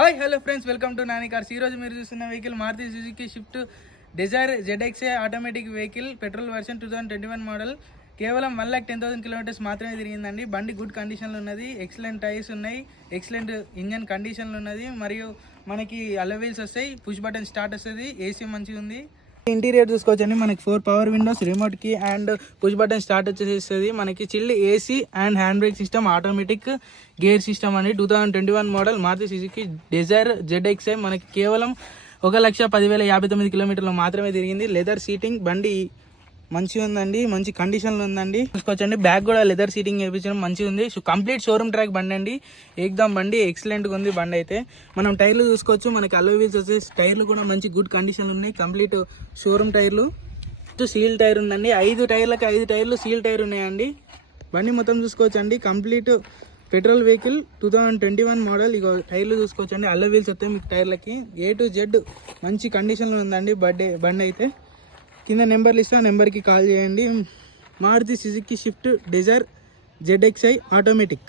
Hi hello friends, welcome to Nani Cars. ఈరోజు మీరు చూస్తున్న vehicle Maruti Suzuki Swift Dzire ZXA automatic vehicle petrol version 2021 model. కేవలం 1,10,000 kilometres మాత్రమే తిరిగిందండి. బండి గుడ్ కండిషన్లో ఉన్నది, ఎక్సలెంట్ టైర్స్ ఉన్నాయి, ఎక్సలెంట్ ఇంజన్ కండిషన్లో ఉన్నది, మరియు మనకి అలొయ్ వీల్స్ వస్తాయి, పుష్ బటన్ స్టార్ట్ వస్తుంది, ఏసీ మంచిగా ఉంది. ఇంటీరియర్ చూసుకోవచ్చండి, మనకి 4 power windows, remote key and push button start వచ్చేసేస్తుంది. మనకి chilled AC and hand brake system, automatic gear system అండి. 2021 model Maruti Suzuki Dzire ZXA మనకి కేవలం 1,10,059 కిలోమీటర్లు మాత్రమే తిరిగింది. లెదర్ సీటింగ్, బండి మంచిగా ఉందండి, మంచి కండిషన్లో ఉందండి. చూసుకోవచ్చండి, బ్యాక్ కూడా లెదర్ సీటింగ్ వేయించడం మంచిగా ఉంది. కంప్లీట్ షోరూమ్ ట్రాక్ బండి అండి, ఏకదమ్ బండి, ఎక్సలెంట్గా ఉంది బండి అయితే. మనం టైర్లు చూసుకోవచ్చు, మనకి అలోయ్ వీల్స్ వచ్చేసి టైర్లు కూడా మంచి గుడ్ కండిషన్లో ఉన్నాయి, కంప్లీట్ షోరూమ్ టైర్లు. సీల్ టైర్ ఉందండి, 5 టైర్లకి 5 టైర్లు సీల్ టైర్ ఉన్నాయండి. బండి మొత్తం చూసుకోవచ్చండి, కంప్లీట్ పెట్రోల్ వెహికల్ 2021 మోడల్. ఇక టైర్లు చూసుకోవచ్చండి, అలోయ్ వీల్స్ వస్తాయి మీకు టైర్లకి. A to Z మంచి కండిషన్లో ఉందండి బండి అయితే. కింద నెంబర్లు ఇస్తే ఆ నెంబర్కి కాల్ చేయండి. Maruti Suzuki Swift Dzire ZXA automatic.